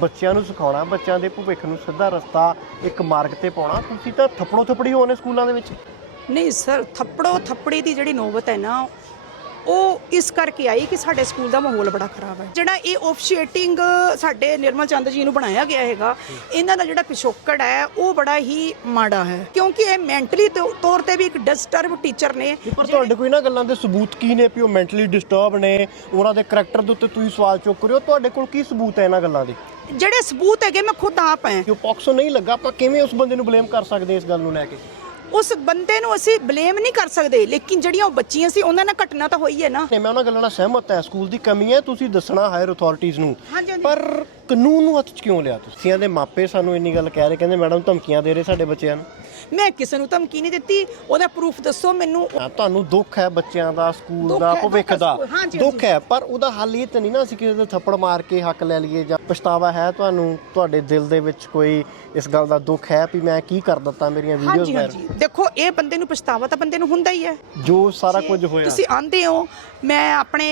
ਬੱਚਿਆਂ ਨੂੰ ਸਿਖਾਉਣਾ ਬੱਚਿਆਂ ਦੇ ਭਵਿੱਖ ਨੂੰ ਸਿੱਧਾ ਰਸਤਾ ਇੱਕ ਮਾਰਗ ਤੇ ਪਾਉਣਾ। ਤੁਸੀਂ ਤਾਂ ਥੱਪੜੋ ਥੱਪੜੀ ਹੋਣੇ ਸਕੂਲਾਂ ਦੇ ਵਿੱਚ। ਨਹੀਂ ਸਰ ਥੱਪੜੋ ਥੱਪੜੀ ਦੀ ਜਿਹੜੀ ਨੌਬਤ ਹੈ ਨਾ ਉਹ ਇਸ ਕਰਕੇ ਆਈ ਕਿ ਸਾਡੇ ਸਕੂਲ ਦਾ ਮਾਹੌਲ ਬੜਾ ਖਰਾਬ ਹੈ। ਜਿਹੜਾ ਇਹ ਆਫਸ਼ੀਏਟਿੰਗ ਸਾਡੇ ਨਿਰਮਲ ਚੰਦ ਜੀ ਨੂੰ ਬਣਾਇਆ ਗਿਆ ਹੈਗਾ ਇਹਨਾਂ ਦਾ ਜਿਹੜਾ ਪਿਛੋਕੜ ਹੈ ਉਹ ਬੜਾ ਹੀ ਮਾੜਾ ਹੈ। ਕਿਉਂਕਿ ਇਹ ਮੈਂਟਲੀ ਤੌਰ ਤੇ ਵੀ ਇੱਕ ਡਿਸਟਰਬ ਟੀਚਰ ਨੇ। ਪਰ ਤੁਹਾਡੇ ਕੋਈ ਨਾ ਗੱਲਾਂ ਦੇ ਸਬੂਤ ਕੀ ਨੇ ਵੀ ਉਹ ਮੈਂਟਲੀ ਡਿਸਟਰਬ ਨੇ? ਉਹਨਾਂ ਦੇ ਕੈਰੈਕਟਰ ਦੇ ਉੱਤੇ ਤੁਸੀਂ ਸਵਾਲ ਚੁੱਕ ਰਹੇ ਹੋ। ਤੁਹਾਡੇ ਕੋਲ ਕੀ ਸਬੂਤ ਹੈ ਇਹਨਾਂ ਗੱਲਾਂ ਦੇ? ਜਿਹੜੇ ਸਬੂਤ ਹੈਗੇ ਮੈਂ ਖੁਦ ਆਪ ਹੈ। ਕਿ ਉਹ ਪੌਕਸੋ ਨਹੀਂ ਲੱਗਾ? ਆਪਾਂ ਕਿਵੇਂ ਉਸ ਬੰਦੇ ਨੂੰ ਬਲੇਮ ਕਰ ਸਕਦੇ ਇਸ ਗੱਲ ਨੂੰ ਲੈ ਕੇ? ਉਸ ਬੰਦੇ ਨੂੰ ਅਸੀਂ ਬਲੇਮ ਨਹੀਂ ਕਰ ਸਕਦੇ ਲੇਕਿਨ ਜਿਹੜੀਆਂ ਉਹ ਬੱਚੀਆਂ ਸੀ ਉਹਨਾਂ ਨਾਲ ਘਟਨਾ ਤਾਂ ਹੋਈ ਹੈ ਨਾ। ਮੈਂ ਉਹਨਾਂ ਗੱਲਾਂ ਨਾਲ ਸਹਿਮਤ ਹਾਂ। ਸਕੂਲ ਦੀ ਕਮੀ ਹੈ ਤੁਸੀਂ ਦੱਸਣਾ ਹਾਇਰ ਅਥਾਰਟੀਆਂ ਨੂੰ। ਹਾਂਜੀ, ਹਾਂਜੀ। ਪਰ ਕਾਨੂੰਨ ਨੂੰ ਹੱਥ 'ਚ ਕਿਉਂ ਲਿਆ ਤੁਸੀਂ? ਦੇ ਮਾਪੇ ਸਾਨੂੰ ਇੰਨੀ ਗੱਲ ਕਹਿ ਰਹੇ ਕਹਿੰਦੇ ਮੈਡਮ ਧਮਕੀਆਂ ਦੇ ਰਹੇ ਸਾਡੇ ਬੱਚਿਆਂ ਨੂੰ। ਮੈਂ ਕਿਸੇ ਨੂੰ ਧਮਕੀ ਨਹੀਂ ਦਿੱਤੀ ਉਹਦਾ ਪ੍ਰੂਫ ਦੱਸੋ ਮੈਨੂੰ। ਹਾਂ, ਤੁਹਾਨੂੰ ਦੁੱਖ ਹੈ ਬੱਚਿਆਂ ਦਾ ਸਕੂਲ ਦੁੱਖ ਦਾ ਹੈ, ਭਵਿੱਖ ਦਾ? ਹਾਂਜੀ, ਦੁੱਖ ਹੈ ਪਰ ਉਹਦਾ ਹੱਲ ਇਹ ਤਾਂ ਨਹੀਂ ਨਾ ਅਸੀਂ ਕਿਸੇ ਦੇ ਥੱਪੜ ਮਾਰ ਕੇ ਹੱਕ ਲੈ ਲਈਏ ਜਾਂ ਪਛਤਾਵਾ ਹੈ ਤੁਹਾਨੂੰ ਤੁਹਾਡੇ ਦਿਲ ਦੇ ਵਿੱਚ ਕੋਈ ਇਸ ਗੱਲ ਦਾ ਦੁੱਖ ਹੈ ਵੀ ਮੈਂ ਕੀ ਕਰ ਦਿੱਤਾ ਮੇਰੀਆਂ ਵੀਡੀਓਜ਼ ਹਾਂਜੀ ਹਾਂਜੀ ਦੇਖੋ ਇਹ ਬੰਦੇ ਨੂੰ ਪਛਤਾਵਾ ਤਾਂ ਬੰਦੇ ਨੂੰ ਹੁੰਦਾ ਹੀ ਹੈ। ਜੋ ਸਾਰਾ ਕੁਝ ਹੋਇਆ। ਤੁਸੀਂ ਆਂਦੇ ਹੋ ਮੈਂ ਆਪਣੇ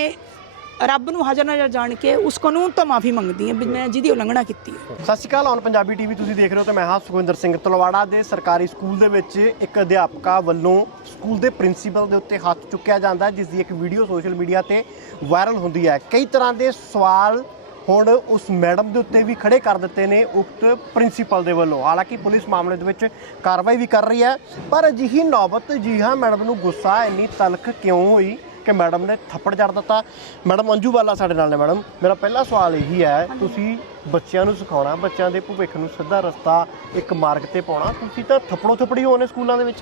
ਰੱਬ ਨੂੰ ਹਾਜ਼ਰ ਨਾਜ਼ਰ ਜਾਣ ਕੇ ਉਸ ਕਾਨੂੰਨ ਤੋਂ ਮਾਫੀ ਮੰਗਦੀ ਹਾਂ ਵੀ ਮੈਂ ਜਿਹਦੀ ਉਲੰਘਣਾ ਕੀਤੀ ਹੈ। ਸਤਿ ਸ਼੍ਰੀ ਅਕਾਲ ਔਨ ਪੰਜਾਬੀ ਟੀਵੀ ਤੁਸੀਂ ਦੇਖ ਰਹੇ ਹੋ ਤੇ ਮੈਂ ਹਾਂ ਸੁਖਵਿੰਦਰ ਸਿੰਘ ਤਲਵਾੜਾ ਦੇ ਸਰਕਾਰੀ ਸਕੂਲ ਦੇ ਵਿੱਚ ਇੱਕ ਅਧਿਆਪਕਾ ਵੱਲੋਂ ਸਕੂਲ ਦੇ ਪ੍ਰਿੰਸੀਪਲ ਦੇ ਉੱਤੇ ਹੱਥ ਚੁੱਕਿਆ ਜਾਂਦਾ ਜਿਸ ਦੀ ਇੱਕ ਵੀਡੀਓ ਸੋਸ਼ਲ ਮੀਡੀਆ ਤੇ ਵਾਇਰਲ ਹੁੰਦੀ ਹੈ। ਕਈ ਤਰ੍ਹਾਂ ਦੇ ਸਵਾਲ ਹੁਣ ਉਸ ਮੈਡਮ ਦੇ ਉੱਤੇ ਵੀ ਖੜੇ ਕਰ ਦਿੱਤੇ ਨੇ ਉਕਤ ਪ੍ਰਿੰਸੀਪਲ ਦੇ ਵੱਲੋਂ। ਹਾਲਾਂਕਿ ਪੁਲਿਸ ਮਾਮਲੇ ਦੇ ਵਿੱਚ ਕਾਰਵਾਈ ਵੀ ਕਰ ਰਹੀ ਹੈ, ਪਰ ਅਜਿਹੀ ਨੌਬਤ ਜੀ ਹਾਂ ਮੈਡਮ ਨੂੰ ਗੁੱਸਾ, ਇੰਨੀ ਤਲਖ ਕਿਉਂ ਹੋਈ? ਕਿ ਮੈਡਮ ਨੇ ਥੱਪੜ ਜੜ ਦਿੱਤਾ। ਮੈਡਮ ਅੰਜੂ ਵਾਲਾ ਸਾਡੇ ਨਾਲ ਨੇ ਮੈਡਮ। ਮੇਰਾ ਪਹਿਲਾ ਸਵਾਲ ਇਹੀ ਹੈ ਤੁਸੀਂ ਬੱਚਿਆਂ ਨੂੰ ਸਿਖਾਉਣਾ ਬੱਚਿਆਂ ਦੇ ਭਵਿੱਖ ਨੂੰ ਸਿੱਧਾ ਰਸਤਾ ਇੱਕ ਮਾਰਗ ਤੇ ਪਾਉਣਾ ਤੁਸੀਂ ਤਾਂ ਥੱਪੜੋ ਥੱਪੜੀ ਹੋਣੇ ਸਕੂਲਾਂ ਦੇ ਵਿੱਚ।